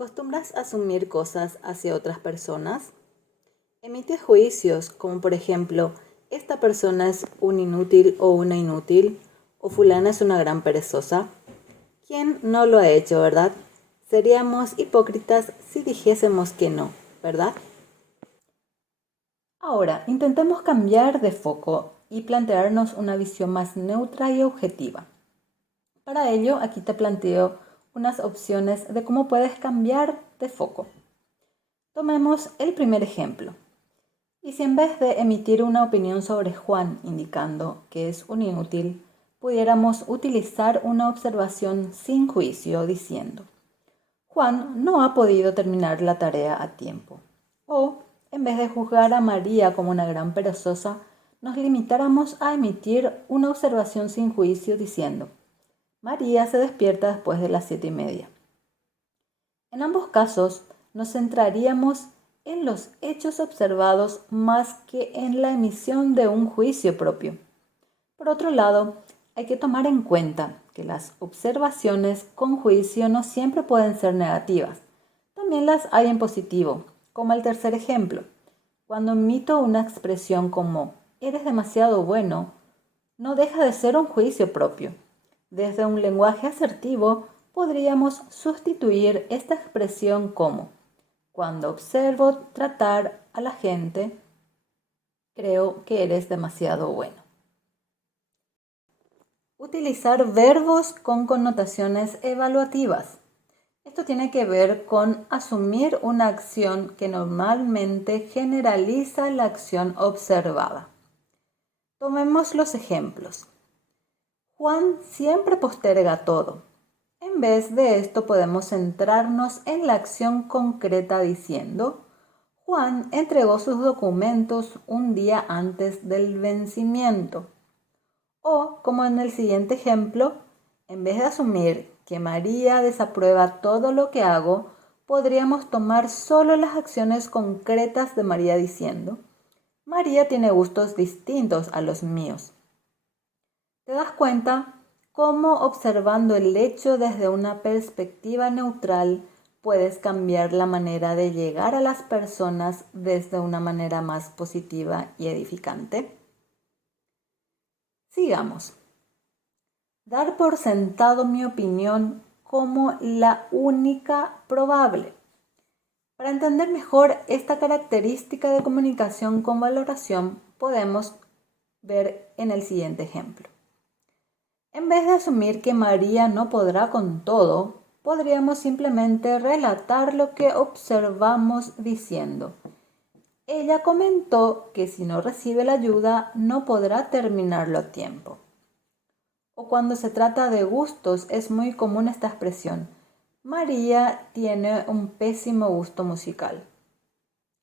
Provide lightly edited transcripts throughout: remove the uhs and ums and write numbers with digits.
¿Acostumbras a asumir cosas hacia otras personas? ¿Emites juicios como por ejemplo, esta persona es un inútil o una inútil, o fulana es una gran perezosa? ¿Quién no lo ha hecho, verdad? Seríamos hipócritas si dijésemos que no, ¿verdad? Ahora, intentemos cambiar de foco y plantearnos una visión más neutra y objetiva. Para ello, aquí te planteo unas opciones de cómo puedes cambiar de foco. Tomemos el primer ejemplo. Y si en vez de emitir una opinión sobre Juan indicando que es un inútil, pudiéramos utilizar una observación sin juicio diciendo: Juan no ha podido terminar la tarea a tiempo. O, en vez de juzgar a María como una gran perezosa, nos limitáramos a emitir una observación sin juicio diciendo: María se despierta después de las 7:30. En ambos casos, nos centraríamos en los hechos observados más que en la emisión de un juicio propio. Por otro lado, hay que tomar en cuenta que las observaciones con juicio no siempre pueden ser negativas. También las hay en positivo, como el tercer ejemplo. Cuando emito una expresión como «eres demasiado bueno», no deja de ser un juicio propio. Desde un lenguaje asertivo, podríamos sustituir esta expresión como: cuando observo tratar a la gente, creo que eres demasiado bueno. Utilizar verbos con connotaciones evaluativas. Esto tiene que ver con asumir una acción que normalmente generaliza la acción observada. Tomemos los ejemplos. Juan siempre posterga todo. En vez de esto podemos centrarnos en la acción concreta diciendo: Juan entregó sus documentos un día antes del vencimiento. O, como en el siguiente ejemplo, en vez de asumir que María desaprueba todo lo que hago, podríamos tomar solo las acciones concretas de María diciendo: María tiene gustos distintos a los míos. ¿Te das cuenta cómo observando el hecho desde una perspectiva neutral puedes cambiar la manera de llegar a las personas desde una manera más positiva y edificante? Sigamos. Dar por sentado mi opinión como la única probable. Para entender mejor esta característica de comunicación con valoración, podemos ver en el siguiente ejemplo. En vez de asumir que María no podrá con todo, podríamos simplemente relatar lo que observamos diciendo: ella comentó que si no recibe la ayuda no podrá terminarlo a tiempo. O cuando se trata de gustos es muy común esta expresión: María tiene un pésimo gusto musical,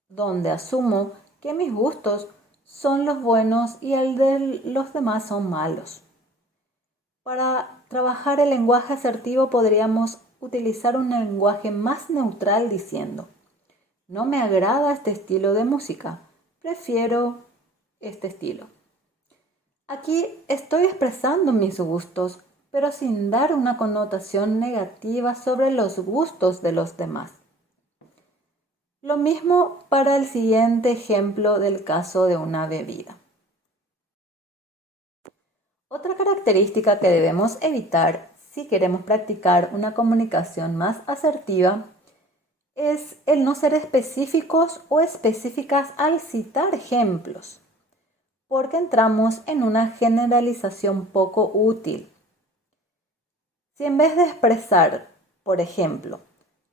donde asumo que mis gustos son los buenos y el de los demás son malos. Para trabajar el lenguaje asertivo podríamos utilizar un lenguaje más neutral diciendo: no me agrada este estilo de música, prefiero este estilo. Aquí estoy expresando mis gustos, pero sin dar una connotación negativa sobre los gustos de los demás. Lo mismo para el siguiente ejemplo del caso de una bebida. Otra característica que debemos evitar si queremos practicar una comunicación más asertiva es el no ser específicos o específicas al citar ejemplos, porque entramos en una generalización poco útil. Si en vez de expresar, por ejemplo,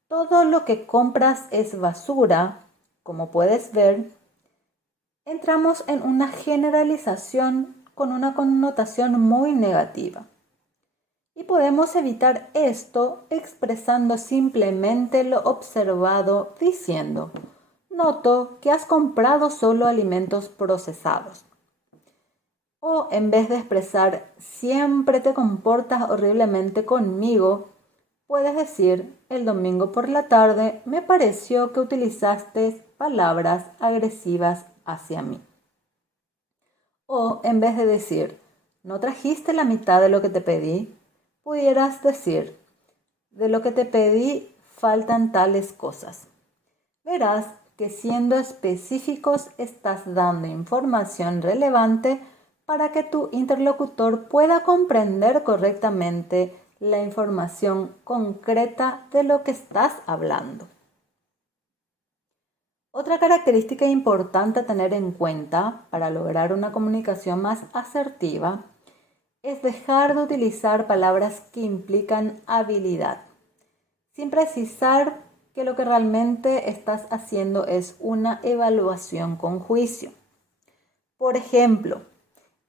todo lo que compras es basura, como puedes ver, entramos en una generalización con una connotación muy negativa. Y podemos evitar esto expresando simplemente lo observado diciendo: noto que has comprado solo alimentos procesados. O en vez de expresar siempre te comportas horriblemente conmigo, puedes decir: el domingo por la tarde me pareció que utilizaste palabras agresivas hacia mí. O en vez de decir: no trajiste la mitad de lo que te pedí, pudieras decir: de lo que te pedí faltan tales cosas. Verás que siendo específicos estás dando información relevante para que tu interlocutor pueda comprender correctamente la información concreta de lo que estás hablando. Otra característica importante a tener en cuenta para lograr una comunicación más asertiva es dejar de utilizar palabras que implican habilidad, sin precisar que lo que realmente estás haciendo es una evaluación con juicio. Por ejemplo,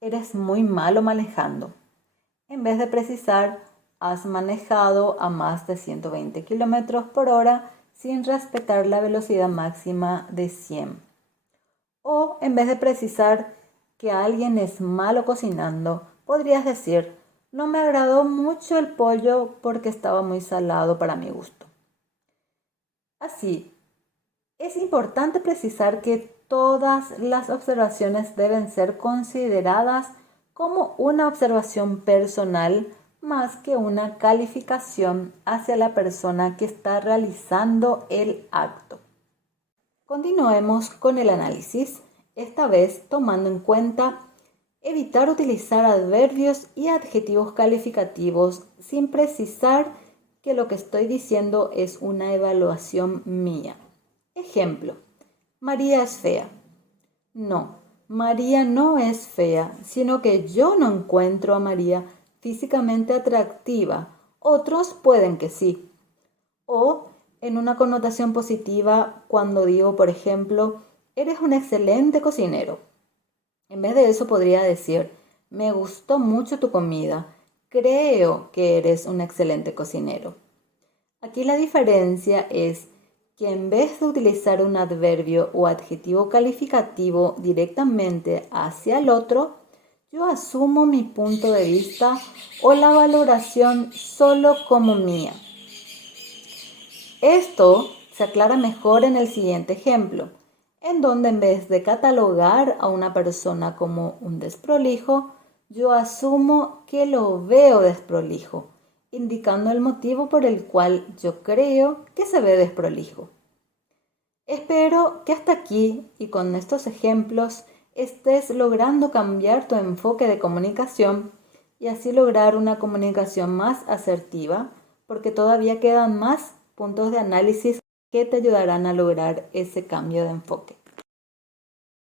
eres muy malo manejando. En vez de precisar, has manejado a más de 120 km por hora sin respetar la velocidad máxima de 100. O en vez de precisar que alguien es malo cocinando, podrías decir, no me agradó mucho el pollo porque estaba muy salado para mi gusto. Así, es importante precisar que todas las observaciones deben ser consideradas como una observación personal más que una calificación hacia la persona que está realizando el acto. Continuemos con el análisis, esta vez tomando en cuenta evitar utilizar adverbios y adjetivos calificativos sin precisar que lo que estoy diciendo es una evaluación mía. Ejemplo, María es fea. No, María no es fea, sino que yo no encuentro a María físicamente atractiva. Otros pueden que sí. O en una connotación positiva cuando digo, por ejemplo, eres un excelente cocinero. En vez de eso podría decir, me gustó mucho tu comida. Creo que eres un excelente cocinero. Aquí la diferencia es que en vez de utilizar un adverbio o adjetivo calificativo directamente hacia el otro, yo asumo mi punto de vista o la valoración solo como mía. Esto se aclara mejor en el siguiente ejemplo, en donde en vez de catalogar a una persona como un desprolijo, yo asumo que lo veo desprolijo, indicando el motivo por el cual yo creo que se ve desprolijo. Espero que hasta aquí y con estos ejemplos estés logrando cambiar tu enfoque de comunicación y así lograr una comunicación más asertiva, porque todavía quedan más puntos de análisis que te ayudarán a lograr ese cambio de enfoque.